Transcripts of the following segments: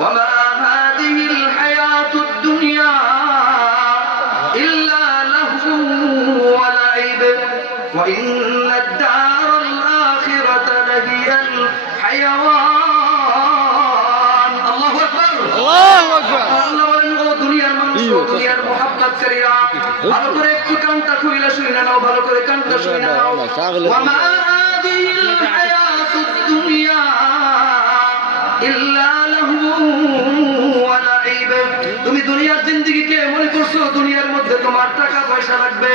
ওয়ামা হাযিহিল হায়াতুদ দুনিয়া ইল্লা লাহু ওয়া লাইব ওয়া ইন্নাদ দারাল আখিরাতা লাহিয়াল হায়াওয়ান। আল্লাহু আকবার, আল্লাহু আকবার। আল্লাহ বলেন, ও দুনিয়ার মানুষ, ও দুনিয়ার মুহাব্বতকারীরা, ভালো করে একটু কানটা খুইলা শুনে নাও, ভালো করে কানটা শুনে নাও। ওয়ামা হাযিহিল হায়াতুদ দুনিয়া ইল্লা লাহু ওয়া লাইব। তুমি দুনিয়ার জিন্দেগিকে মনে করছো দুনিয়ার মধ্যে তোমার টাকা পয়সা লাগবে,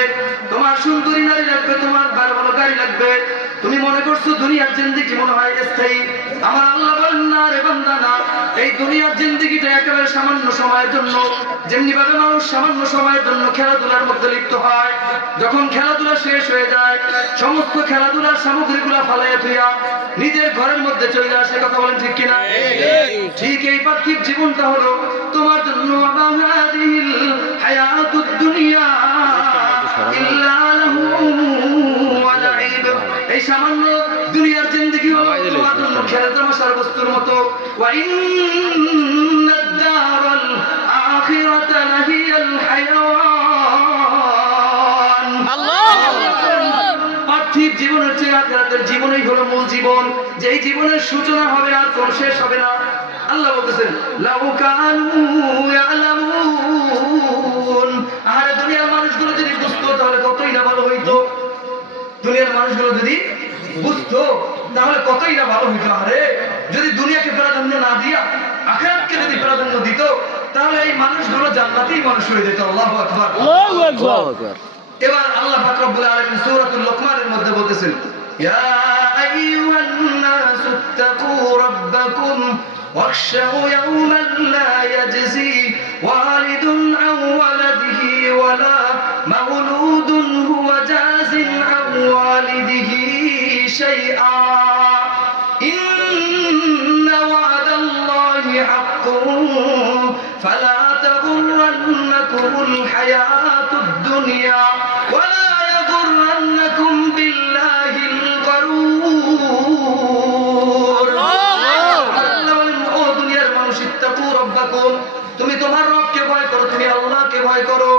তোমার সুন্দরী নারী লাগবে, তোমার ভালো ভালো গাড়ি লাগবে। তুমি মনে করছো দুনিয়ার জিন্দেগি মনে হয় স্থায়ী। আমার আল্লাহ বলেন, না রে বান্দা, না। এই দুনিয়ার জিন্দেগিটা একেবারে সামান্য সময়ের জন্য। যেমনি ভাবে মানুষ সামান্য সময়ের জন্য খেলাধুলার মধ্যে লিপ্ত হয়, যখন খেলাধুলা শেষ হয়ে যায়, সমস্ত খেলাধুলার সামগ্রীগুলা ফালাইয়া থুইয়া নিজের ঘরের মধ্যে চলে আসে। কথা বলেন ঠিক কিনা? ঠিক এই পার্থিব জীবনটা হলো তোমার জন্য। হায়াতুদ দুনিয়া ইল্লা লাহু ওয়া লাইব। এই সামান্য দুনিয়ার জিন্দেগি হলো তোমার জন্য খেলা তামাশার বস্তুর মতো। ওয়া ইন্নাদ দারাল আখিরাতা লাহিয়াল হায়াওয়ান। পার্থিব জীবনের চেয়ে আখিরাতের জীবনই হলো মূল জীবন, যেই জীবনের সূচনা হবে আর কোন শেষ হবে না। আল্লাহ বলতেছেন, লাউ কানু ইয়ালামুন। আরে দুনিয়ার মানুষগুলো যদি বুঝতো তাহলে কতই না ভালো হইতো। দুনিয়ার মানুষগুলো যদি বুঝতো তাহলে কতই না ভালো হইতো। আরে যদি দুনিয়াকে প্রাধান্য না দিয়া আখিরাতকে যদি প্রাধান্য দিত তাহলে এই মানুষগুলো জান্নাতেই মানুষ হয়ে যেত। আল্লাহু আকবার, আল্লাহু আকবার। এবার আল্লাহ পাক রব্বুল আলামিন সূরাতুল লুকমানের মধ্যে বলতেছেন, ইয়া আইয়ুহান নাসুত্তাকু রাব্বাকুম ওয়াখশাউ ইয়াওমান লা ইয়াজজি ওয়ালিদুন আন ওয়ালাদিহি ওয়ালা মাউলুদুন হুয়া জাযিন আন ওয়ালিদিহি শাইআ ইন্না ওয়াদাল্লাহি হাক্কুন ফালা তাগুররান্নাকুমুল হায়াতুদ দুনিয়া ওয়ালা ইয়াগুররান্নাকুম বিল্লাহিল গারুর। আল্লাহ বলেন, ও দুনিয়ার মানুষ, ইত্তাকু রাব্বাকুম, তুমি তোমার রবকে ভয় করো, তুমি আল্লাহকে ভয় করো।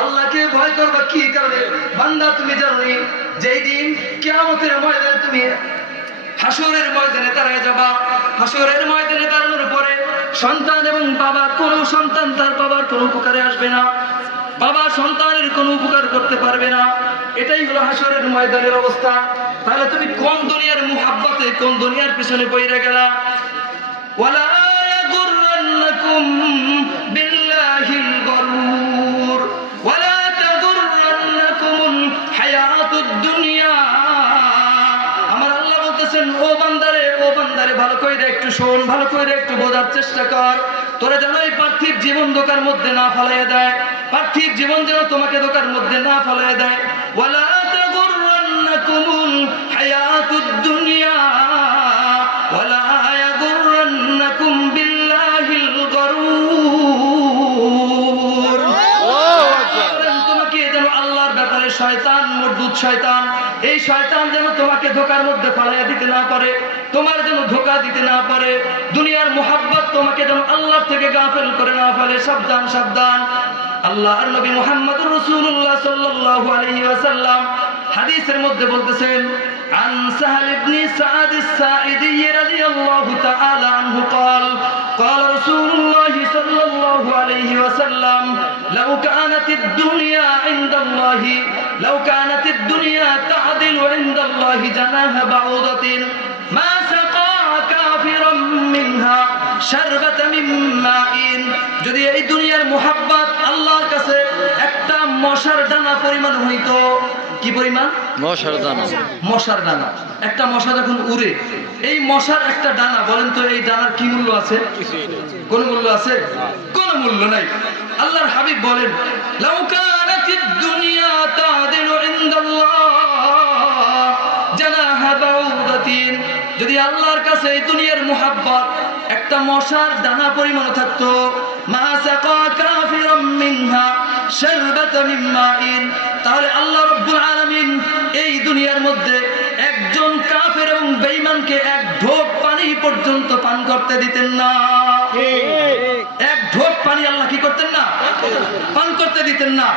আল্লাহকে ভয় করবা কি কারণে? বান্দা তুমি জানোনি যেই দিন কিয়ামতের ময়দানে তুমি হাসরের ময়দানে দাঁড়ায় যাবা, হাসরের ময়দানে দাঁড়ানোর পরে সন্তান এবং বাবা, কোনো সন্তান তার বাবার কোনো উপকারে আসবে না, বাবা সন্তানের কোনো উপকার করতে পারবে না। এটাই হলো হাসরের ময়দানের অবস্থা। তাহলে তুমি কোন দুনিয়ার মুহাব্বতে, কোন দুনিয়ার পিছনে পড়ে গেলা? ওয়ালা ইয়াগুররান্নাকুম বিল্লাহিল গারুর ওয়ালা তাগুররান্নাকুমুল হায়াতুদ দুনিয়া। আমার আল্লাহ বলতেছেন, ও বান্দারে, ও বান্দারে, ভালো করে একটু শোন, ভালো করে একটু বোঝার চেষ্টা কর। তোরা যেন এই পার্থিব জীবন ধোঁকার মধ্যে না ফেলাইয়া দেয়, পার্থিব জীবন যেন তোমাকে ধোঁকার মধ্যে না ফেলাইয়া দেয়। ওয়ালা তাগুররান্নাকুমুল হায়াতুদ দুনিয়া ওয়ালা ইয়াগুররান্নাকুম বিল্লাহিল গারুর। তোমাকে যেন আল্লাহর ব্যাপারে শয়তান, মরদুদ শয়তান, এই শয়তান যেন তোমাকে ধোঁকার মধ্যে ফেলাইয়া দিতে না পারে, তোমার যেন ধোঁকা দিতে না পারে। দুনিয়ার মুহাব্বত তোমাকে যেন আল্লাহ থেকে গাফেল করে না ফেলে। সাবধান, সাবধান। আল্লাহর নবী মুহাম্মদুর রাসূলুল্লাহ সাল্লাল্লাহু আলাইহি ওয়াসাল্লাম হাদিসের মধ্যে বলতেছেন, عن سهل بن سعد الساعدي رضي الله تعالى عنه قال قال رسول الله صلى الله عليه وسلم لو كانت الدنيا عند الله لو كانت الدنيا تعدل عند الله جناح بعوضة ما سقى كافرا منها شربة من ماء। যদি এই দুনিয়ার মুহাব্বত আল্লাহর কাছে একটা মশার দানা পরিমাণ হইতো। কি পরিমাণ? মশার দানা। মশার দানা। একটা মশা যখন উড়ে, এই মশার একটা ডানা, বলেন তো এই ডানার কি মূল্য আছে? কোন মূল্য আছে? কোন মূল্য নাই। আল্লাহর হাবিব বলেন, লাউ কানাতিদ দুনিয়া তাদিলু ইনদাল্লাহ জানাহা বাউদাতিন। যদি আল্লাহর কাছে এই দুনিয়ার মুহাব্বত একটা মশার দানা পরিমাণ থাকতো, মা সাকা কাফিরাম মিনহা শারবাতা মিন মাইন, তাহলে আল্লাহ রাব্বুল আলামিন এই দুনিয়ার মধ্যে একজন কাফের এবং বেঈমানকে এক ঢোক পানি পানি পর্যন্ত পান করতে দিতেন না। এক ঢোক পানি আল্লাহ কি করতেন না? পান করতে দিতেন না।